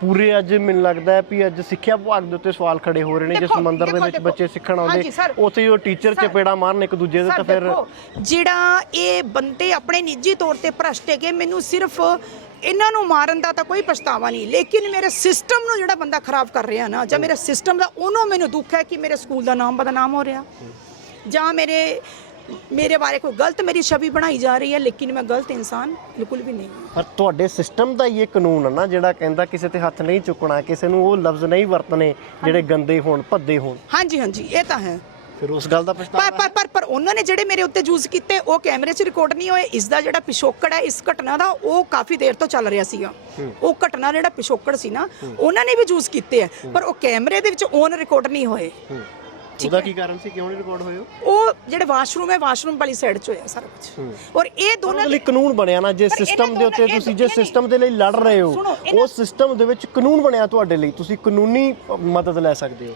ਪੂਰੇ ਅੱਜ ਮੈਨੂੰ ਲੱਗਦਾ ਹੈ ਵੀ ਅੱਜ ਸਿੱਖਿਆ ਵਿਭਾਗ ਦੇ ਉੱਤੇ ਸਵਾਲ ਖੜੇ ਹੋ ਰਹੇ ਨੇ ਜਿਸ ਮੰਦਰ ਦੇ ਵਿੱਚ। ਬੱਚੇ ਸਿੱਖਣ ਆਉਂਦੇ। ਉੱਥੇ ਉਹ ਟੀਚਰ। ਚਪੇੜਾ ਮਾਰਨ ਇੱਕ ਦੂਜੇ ਦੇ ਤਾਂ ਫਿਰ ਜਿਹੜਾ ਇਹ ਬੰਦੇ ਆਪਣੇ ਨਿੱਜੀ ਤੌਰ ਤੇ ਭ੍ਰਸ਼ਟ ਹੈਗੇ ਮੈਨੂੰ ਸਿਰਫ ਇਹਨਾਂ ਨੂੰ ਮਾਰਨ ਦਾ ਤਾਂ ਕੋਈ ਪਛਤਾਵਾ ਨਹੀਂ ਲੇਕਿਨ ਮੇਰੇ ਸਿਸਟਮ ਨੂੰ ਜਿਹੜਾ ਬੰਦਾ ਖਰਾਬ ਕਰ ਰਿਹਾ ਨਾ ਜਾਂ ਮੇਰੇ ਸਿਸਟਮ ਦਾ ਉਹਨੂੰ ਮੈਨੂੰ ਦੁੱਖ ਹੈ ਕਿ ਮੇਰੇ ਸਕੂਲ ਦਾ ਨਾਮ ਬਦਨਾਮ ਹੋ ਰਿਹਾ ਜਾਂ ਮੇਰੇ ਮੇਰੇ ਬਾਰੇ ਕੋਈ ਗਲਤ ਮੇਰੀ ਛਵੀ ਬਣਾਈ ਜਾ ਰਹੀ ਹੈ ਲੇਕਿਨ ਮੈਂ ਗਲਤ ਇਨਸਾਨ ਬਿਲਕੁਲ ਵੀ ਨਹੀਂ। ਪਰ ਤੁਹਾਡੇ ਸਿਸਟਮ ਦਾ ਹੀ ਇਹ ਕਾਨੂੰਨ ਹੈ ਨਾ ਜਿਹੜਾ ਕਹਿੰਦਾ ਕਿਸੇ ਤੇ ਹੱਥ ਨਹੀਂ ਚੁੱਕਣਾ ਕਿਸੇ ਨੂੰ ਉਹ ਲਫ਼ਜ਼ ਨਹੀਂ ਵਰਤਣੇ ਜਿਹੜੇ ਗੰਦੇ ਹੋਣ ਭੱਦੇ ਹੋਣ। ਹਾਂਜੀ ਹਾਂਜੀ ਇਹ ਤਾਂ ਹੈ। ਫਿਰ ਉਸ ਗੱਲ ਦਾ ਪਰ ਪਛਤਾਵਾ? ਪਰ ਪਰ ਪਰ ਉਹਨਾਂ ਨੇ ਜਿਹੜੇ ਮੇਰੇ ਉੱਤੇ ਯੂਜ਼ ਕੀਤੇ ਉਹ ਕੈਮਰੇ 'ਚ ਰਿਕਾਰਡ ਨਹੀਂ ਹੋਏ। ਇਸ ਦਾ ਜਿਹੜਾ ਪਿਛੋਕੜ ਹੈ ਇਸ ਘਟਨਾ ਦਾ ਉਹ ਕਾਫੀ ਦੇਰ ਤੋਂ ਚੱਲ ਰਿਹਾ ਸੀਗਾ। ਉਹ ਘਟਨਾ ਜਿਹੜਾ ਪਿਛੋਕੜ ਸੀ ਨਾ ਉਹਨਾਂ ਨੇ ਵੀ ਯੂਜ਼ ਕੀਤੇ ਆ ਪਰ ਉਹ ਕੈਮਰੇ ਦੇ ਵਿੱਚ ਔਨ ਰਿਕਾਰਡ ਨਹੀਂ ਹੋਏ। ਉਹਦਾ ਕੀ ਕਾਰਨ ਸੀ? ਕਿਉਂ ਨਹੀਂ ਰਿਕਾਰਡ ਹੋਏ ਹੋ ਉਹ ਜਿਹੜੇ ਵਾਸ਼ਰੂਮ ਹੈ ਵਾਸ਼ਰੂਮ ਵਾਲੀ ਸਾਈਡ 'ਚ ਹੋਇਆ ਸਾਰਾ ਕੁਝ ਔਰ ਇਹ ਦੋਨਾਂ ਲਈ ਕਾਨੂੰਨ ਬਣਿਆ ਨਾ ਜੇ ਸਿਸਟਮ ਦੇ ਉੱਤੇ ਤੁਸੀਂ ਜੇ। ਸਿਸਟਮ ਦੇ ਲਈ ਲੜ ਰਹੇ ਹੋ ਉਹ ਸਿਸਟਮ ਦੇ ਵਿੱਚ ਕਾਨੂੰਨ ਬਣਿਆ ਤੁਹਾਡੇ ਲਈ ਤੁਸੀਂ ਕਾਨੂੰਨੀ ਮਦਦ ਲੈ ਸਕਦੇ ਹੋ।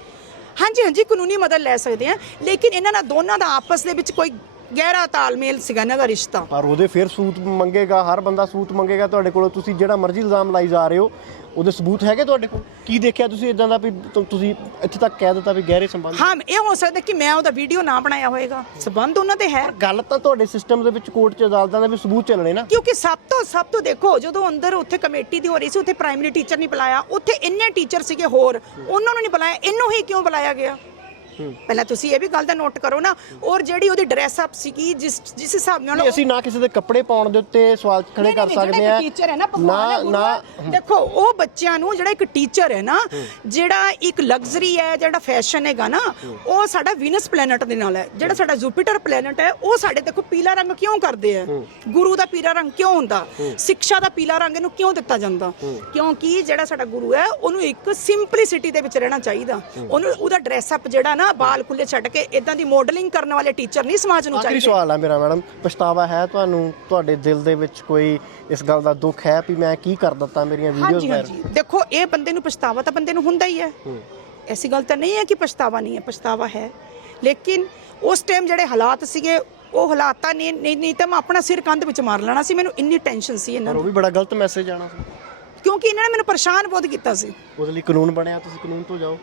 ਹਾਂਜੀ ਹਾਂਜੀ ਕਾਨੂੰਨੀ ਮਦਦ ਲੈ ਸਕਦੇ ਆ ਲੇਕਿਨ ਇਹਨਾਂ ਦਾ ਦੋਨਾਂ ਦਾ ਆਪਸ ਦੇ ਵਿੱਚ ਕੋਈ ਗਹਿਰਾ ਤਾਲਮੇਲ ਸੀਗਾ ਇਹਨਾਂ ਦਾ ਰਿਸ਼ਤਾ। ਪਰ ਉਹਦੇ ਫਿਰ ਸੂਤ ਮੰਗੇਗਾ ਹਰ ਬੰਦਾ ਸੂਤ ਮੰਗੇਗਾ ਤੁਹਾਡੇ ਕੋਲੋਂ ਤੁਸੀਂ ਜਿਹੜਾ ਮਰਜ਼ੀ ਇਲਜ਼ਾਮ ਲਾਈ ਜਾ ਰਹੇ ਹੋ ਉਹਦੇ ਸਬੂਤ ਹੈਗੇ ਤੁਹਾਡੇ ਕੋਲ? ਕੀ ਦੇਖਿਆ ਤੁਸੀਂ ਇਦਾਂ ਦਾ ਵੀ ਤੁ- ਤੁਸੀਂ ਇੱਥੇ ਤੱਕ ਕਹਿ ਦਿੱਤਾ ਵੀ ਗਹਿਰੇ ਸੰਬੰਧ? ਹਾਂ ਇਹ ਹੋ ਸਕਦਾ ਕਿ ਮੈਂ ਉਹਦਾ ਵੀਡੀਓ ਨਾ ਬਣਾਇਆ ਹੋਵੇਗਾ ਸਬੰਧ ਉਹਨਾਂ ਦੇ ਹੈ। ਗੱਲ ਤਾਂ ਤੁਹਾਡੇ ਸਿਸਟਮ ਦੇ ਵਿੱਚ ਕੋਰਟ 'ਚ ਅਦਾਲਤਾਂ ਦੇ ਵੀ ਸਬੂਤ ਚੱਲਣੇ ਨਾ। ਕਿਉਂਕਿ ਸਭ ਤੋਂ ਸਭ ਤੋਂ ਦੇਖੋ ਜਦੋਂ ਅੰਦਰ ਉੱਥੇ ਕਮੇਟੀ ਦੀ ਹੋ ਰਹੀ ਸੀ ਉੱਥੇ ਪ੍ਰਾਇਮਰੀ ਟੀਚਰ ਨਹੀਂ ਬੁਲਾਇਆ ਉੱਥੇ ਇੰਨੇ ਟੀਚਰ ਸੀਗੇ ਹੋਰ ਉਹਨਾਂ ਨੂੰ ਨਹੀਂ ਬੁਲਾਇਆ ਇਹਨੂੰ ਹੀ ਕਿਉਂ ਬੁਲਾਇਆ ਗਿਆ? ਪਹਿਲਾਂ ਤੁਸੀਂ ਇਹ ਵੀ ਗੱਲ ਦਾ ਨੋਟ ਕਰੋ ਨਾ ਔਰ ਜਿਹੜੀ ਉਹਦੀ ਡਰੈਸ ਅਪ ਸੀਗੀ ਜਿਸ ਜਿਸ ਹਿਸਾਬ ਨਾਲ ਨਹੀਂ, ਅਸੀਂ ਨਾ ਕਿਸੇ ਦੇ ਕੱਪੜੇ ਪਾਉਣ ਦੇ ਉੱਤੇ ਸਵਾਲ ਖੜੇ ਕਰ ਸਕਦੇ ਆ ਟੀਚਰ ਹੈ। ਨਾ ਭਗਵਾਨ ਹੈ, ਗੁਰੂ ਨਾ ਹੈ। ਦੇਖੋ ਉਹ ਬੱਚਿਆਂ ਨੂੰ ਜਿਹੜਾ ਇੱਕ ਟੀਚਰ ਹੈ ਨਾ ਜਿਹੜਾ ਇੱਕ ਲਗਜ਼ਰੀ ਹੈ ਜਿਹੜਾ ਫੈਸ਼ਨ ਹੈਗਾ ਨਾ ਉਹ ਸਾਡਾ ਵੀਨਸ ਪਲੈਨਟ ਦੇ ਨਾਲ ਹੈ। ਜਿਹੜਾ ਸਾਡਾ ਜੁਪੀਟਰ ਪਲੈਨਟ ਹੈ ਉਹ ਸਾਡੇ ਦੇਖੋ ਪੀਲਾ ਰੰਗ ਕਿਉਂ ਕਰਦੇ ਆ? ਗੁਰੂ ਦਾ ਪੀਲਾ ਰੰਗ ਕਿਉਂ ਹੁੰਦਾ? ਸਿੱਖਿਆ ਦਾ ਪੀਲਾ ਰੰਗ ਇਹਨੂੰ ਕਿਉਂ ਦਿੱਤਾ ਜਾਂਦਾ? ਕਿਉਂਕਿ ਜਿਹੜਾ ਸਾਡਾ ਗੁਰੂ ਹੈ ਉਹਨੂੰ ਇੱਕ ਸਿੰਪਲਿਸਿਟੀ ਦੇ ਵਿੱਚ ਰਹਿਣਾ ਚਾਹੀਦਾ। ਉਹਨੂੰ ਉਹਦਾ ਡਰੈਸ ਅਪ ਜਿਹੜਾ ਨਾ ਬਾਲ ਖੁੱਲੇ ਛੱਡ ਕੇ ਇਦਾਂ ਦੀ ਮਾਡਲਿੰਗ ਕਰਨ ਵਾਲੇ ਟੀਚਰ ਨਹੀਂ ਸਮਾਜ ਨੂੰ ਆਖਰੀ ਚਾਹੀਦੇ। ਸਵਾਲ ਆ ਮੇਰਾ ਮੈਡਮ ਪਛਤਾਵਾ ਹੈ ਤੁਹਾਨੂੰ? ਤੁਹਾਡੇ ਦਿਲ ਦੇ ਵਿੱਚ ਕੋਈ ਇਸ ਗੱਲ ਦਾ ਦੁੱਖ ਹੈ ਵੀ ਮੈਂ ਕੀ ਕਰ ਦਿੱਤਾ ਮੇਰੀਆਂ ਵੀਡੀਓਜ਼ ਹਾਂਜੀ ਹਾਂਜੀ। ਦੇਖੋ ਇਹ ਬੰਦੇ ਨੂੰ ਪਛਤਾਵਾ ਤਾਂ ਬੰਦੇ ਨੂੰ ਹੁੰਦਾ ਹੀ ਹੈ। ਐਸੀ ਗੱਲ ਤਾਂ ਨਹੀਂ ਹੈ ਕਿ ਪਛਤਾਵਾ ਨਹੀਂ ਹੈ ਪਛਤਾਵਾ ਹੈ। ਲੇਕਿਨ ਉਸ ਟਾਈਮ ਜਿਹੜੇ ਹਾਲਾਤ ਸੀਗੇ ਉਹ ਹਾਲਾਤਾਂ ਨੇ ਨਹੀਂ ਨਹੀਂ ਤਾਂ ਮੈਂ ਆਪਣਾ ਸਿਰ ਕੰਧ ਵਿੱਚ ਮਾਰ ਲੈਣਾ ਸੀ। ਮੈਨੂੰ ਇੰਨੀ ਟੈਨਸ਼ਨ ਸੀ ਇਹਨਾਂ ਪਰ ਉਹ ਨੂੰ ਵੀ ਬੜਾ ਗਲਤ ਮੈਸੇਜ ਆਣਾ ਸੀ। ਕਿਉਂਕਿ ਇਹਨਾਂ ਨੇ ਮੈਨੂੰ ਪਰੇਸ਼ਾਨ ਬਹੁਤ ਕੀਤਾ ਸੀ। ਉਹਦੇ ਲਈ ਕਾਨੂੰਨ ਬਣਿਆ ਤੁਸੀਂ ਕਾਨੂੰਨ ਤੋਂ ਜਾਓ।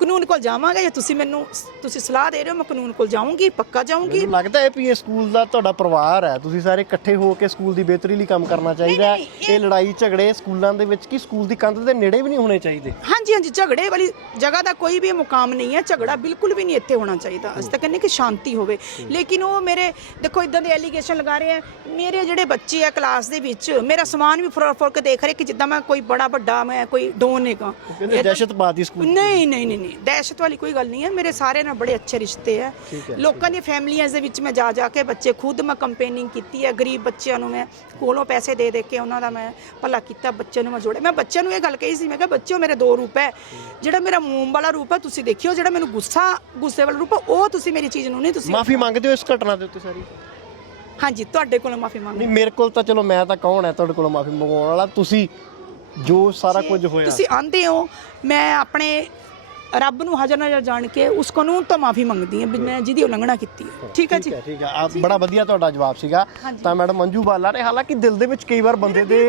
ਕਾਨੂੰਨ ਕੋਲ ਜਾਵਾਂਗਾ ਜਾਂ ਤੁਸੀਂ ਮੈਨੂੰ ਤੁਸੀਂ ਸਲਾਹ ਦੇ ਰਹੇ ਹੋ ਮੈਂ ਕਾਨੂੰਨ ਕੋਲ ਜਾਊਂਗੀ ਪੱਕਾ ਜਾਊਂਗੀ? ਮੈਨੂੰ ਲੱਗਦਾ ਹੈ ਵੀ ਇਹ ਸਕੂਲ ਦਾ ਤੁਹਾਡਾ ਪਰਿਵਾਰ ਹੈ। ਤੁਸੀਂ ਸਾਰੇ ਇਕੱਠੇ ਹੋ ਕੇ ਸਕੂਲ ਦੀ ਬਿਹਤਰੀ ਲਈ ਕੰਮ ਕਰਨਾ ਚਾਹੀਦਾ ਹੈ। ਇਹ ਲੜਾਈ ਝਗੜੇ ਸਕੂਲਾਂ ਦੇ ਵਿੱਚ ਕੀ ਸਕੂਲ ਦੀ ਕੰਧ ਦੇ ਨੇੜੇ ਵੀ ਨਹੀਂ ਹੋਣੇ ਚਾਹੀਦੇ? ਹਾਂਜੀ ਹਾਂਜੀ ਝਗੜੇ ਵਾਲੀ ਜਗ੍ਹਾ ਦਾ ਕੋਈ ਵੀ ਮੁਕਾਮ ਨਹੀਂ ਹੈ। ਝਗੜਾ ਬਿਲਕੁਲ ਵੀ ਨਹੀਂ ਇੱਥੇ ਹੋਣਾ ਚਾਹੀਦਾ। ਅਸੀਂ ਤਾਂ ਕਹਿੰਦੇ ਕਿ ਸ਼ਾਂਤੀ ਹੋਵੇ। ਲੇਕਿਨ ਉਹ ਮੇਰੇ ਦੇਖੋ ਇਦਾਂ ਦੇ ਐਲੀਗੇਸ਼ਨ ਲਗਾ ਰਹੇ ਆ। ਮੇਰੇ ਜਿਹੜੇ ਬੱਚੇ ਆ ਕਲਾਸ ਦੇ ਵਿੱਚ ਮੇਰਾ ਸਮਾਨ ਵੀ ਫੁਰ ਫੁਰ ਕੇ ਦੇਖ ਰਹੇ ਕਿ ਜਿੱਦਾਂ ਮੈਂ ਕੋਈ ਬੜਾ ਵੱਡਾ ਮੈਂ ਕੋਈ ਡੋਨ ਹੈਗਾ। ਕਹਿੰਦੇ ਦਹਿਸ਼ਤ ਪਾਤੀ ਸਕੂਲ। ਨਹੀਂ ਨਹੀਂ ਨਹੀਂ ਨਹੀਂ। ਦਹਿਸ਼ਤ ਵਾਲੀ ਕੋਈ ਗੱਲ ਨਹੀਂ ਹੈ। ਮੇਰੇ ਸਾਰੇ ਨਾਲ ਬੜੇ ਅੱਛੇ ਰਿਸ਼ਤੇ ਹੈ। ਲੋਕਾਂ ਦੀਆਂ ਫੈਮਲੀਆਂ ਦੇ ਵਿੱਚ ਮੈਂ ਜਾ ਜਾ ਕੇ ਬੱਚੇ ਖੁਦ ਮੈਂ ਕੰਪੇਨਿੰਗ ਕੀਤੀ ਹੈ। ਗਰੀਬ ਬੱਚਿਆਂ ਨੂੰ ਮੈਂ ਕੋਲੋਂ ਪੈਸੇ ਦੇ ਦੇ ਕੇ ਉਹਨਾਂ ਦਾ ਮੈਂ ਭਲਾ ਕੀਤਾ ਬੱਚਿਆਂ ਨੂੰ ਮੈਂ ਜੋੜਿਆ। ਮੈਂ ਬੱਚਿਆਂ ਨੂੰ ਇਹ ਗੱਲ ਕਹੀ ਸੀ ਮੈਂ ਕਿਹਾ ਬੱਚਿਓ ਮੇਰੇ ਦੋ ਰੂਪ ਹੈ। ਜਿਹੜਾ ਮੇਰਾ ਮੂੰਹ ਵਾਲਾ ਰੂਪ ਹੈ ਤੁਸੀਂ ਦੇਖਿਓ ਜਿਹੜਾ ਮੈਨੂੰ ਗੁੱਸਾ ਗੁੱਸੇ ਵਾਲਾ ਰੂਪ ਹੈ ਉਹ ਤੁਸੀਂ ਮੇਰੀ ਚੀਜ਼ ਨੂੰ ਨਹੀਂ ਤੁਸੀਂ ਮਾਫੀ ਮੰਗਦੇ ਹੋ ਇਸ ਘਟਨਾ ਦੇ ਉੱਤੇ ਸਾਰੀ? ਹਾਂਜੀ ਤੁਹਾਡੇ ਕੋਲੋਂ ਮਾਫੀ ਮੰਗ ਨਹੀਂ ਮੇਰੇ ਕੋਲ ਤਾਂ ਚਲੋ ਮੈਂ ਤਾਂ ਕੌਣ ਹੈ ਤੁਹਾਡੇ ਕੋਲੋਂ ਮਾਫੀ ਮੰਗਵਾਉਣ ਵਾਲਾ? ਤੁਸੀਂ ਜੋ ਸਾਰਾ ਕੁਝ ਹੋਇਆ। ਤੁਸੀਂ ਆਂਦੇ ਹੋ ਮੈਂ ਆਪਣੇ ਰੱਬ ਨੂੰ ਹਾਜ਼ਰ ਨਾਜ਼ਰ ਜਾਣ ਕੇ ਉਸ ਕਾਨੂੰਨ ਤੋਂ ਮਾਫੀ ਮੰਗਦੀ ਹਾਂ ਵੀ ਮੈਂ ਜਿਹਦੀ ਉਲੰਘਣਾ ਕੀਤੀ ਹੈ। ਠੀਕ ਹੈ ਜੀ? ਠੀਕ ਹੈ। ਆ ਬੜਾ ਵਧੀਆ ਤੁਹਾਡਾ ਜਵਾਬ ਸੀਗਾ। ਤਾਂ ਮੈਡਮ ਮੰਜੂ ਬਾਲਾ ਨੇ ਹਾਲਾਂਕਿ ਦਿਲ ਦੇ ਵਿੱਚ ਕਈ ਵਾਰ ਬੰਦੇ ਦੇ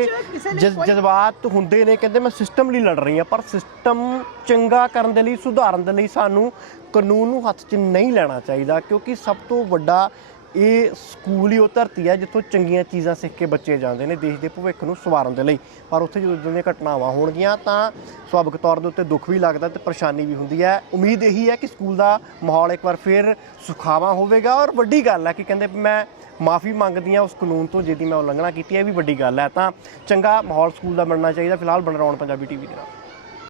ਜਜ਼- ਜਜ਼ਬਾਤ ਹੁੰਦੇ ਨੇ ਕਹਿੰਦੇ ਮੈਂ ਸਿਸਟਮ ਲਈ ਲੜ ਰਹੀ ਹਾਂ ਪਰ ਸਿਸਟਮ ਚੰਗਾ ਕਰਨ ਦੇ ਲਈ ਸੁਧਾਰਨ ਦੇ ਲਈ ਸਾਨੂੰ ਕਾਨੂੰਨ ਨੂੰ ਹੱਥ 'ਚ ਨਹੀਂ ਲੈਣਾ ਚਾਹੀਦਾ ਕਿਉਂਕਿ ਸਭ ਤੋਂ ਵੱਡਾ ਇਹ ਸਕੂਲ ਹੀ ਉਹ ਧਰਤੀ ਹੈ ਜਿੱਥੋਂ ਚੰਗੀਆਂ ਚੀਜ਼ਾਂ ਸਿੱਖ ਕੇ ਬੱਚੇ ਜਾਂਦੇ ਨੇ ਦੇਸ਼ ਦੇ ਭਵਿੱਖ ਨੂੰ ਸਵਾਰਨ ਦੇ ਲਈ। ਪਰ ਉੱਥੇ ਜਦੋਂ ਇਦਾਂ ਦੀਆਂ ਘਟਨਾਵਾਂ ਹੋਣਗੀਆਂ ਤਾਂ ਸੁਭਾਵਿਕ ਤੌਰ ਦੇ ਉੱਤੇ ਦੁੱਖ ਵੀ ਲੱਗਦਾ ਤੇ ਪਰੇਸ਼ਾਨੀ ਵੀ ਹੁੰਦੀ ਹੈ। ਉਮੀਦ ਇਹੀ ਹੈ ਕਿ ਸਕੂਲ ਦਾ ਮਾਹੌਲ ਇੱਕ ਵਾਰ ਫਿਰ ਸੁਖਾਵਾ ਹੋਵੇਗਾ ਔਰ ਵੱਡੀ ਗੱਲ ਹੈ ਕਿ ਕਹਿੰਦੇ ਵੀ ਮੈਂ ਮਾਫੀ ਮੰਗਦੀ ਹਾਂ ਉਸ ਕਾਨੂੰਨ ਤੋਂ ਜਿਹਦੀ ਮੈਂ ਉਲੰਘਣਾ ਕੀਤੀ ਹੈ, ਇਹ ਵੀ ਵੱਡੀ ਗੱਲ ਹੈ। ਤਾਂ ਚੰਗਾ ਮਾਹੌਲ ਸਕੂਲ ਦਾ ਬਣਨਾ ਚਾਹੀਦਾ, ਫਿਲਹਾਲ ਬਣ ਰਹਾਉਣ ਪੰਜਾਬੀ ਟੀਵੀ ਦੇ ਨਾਲ।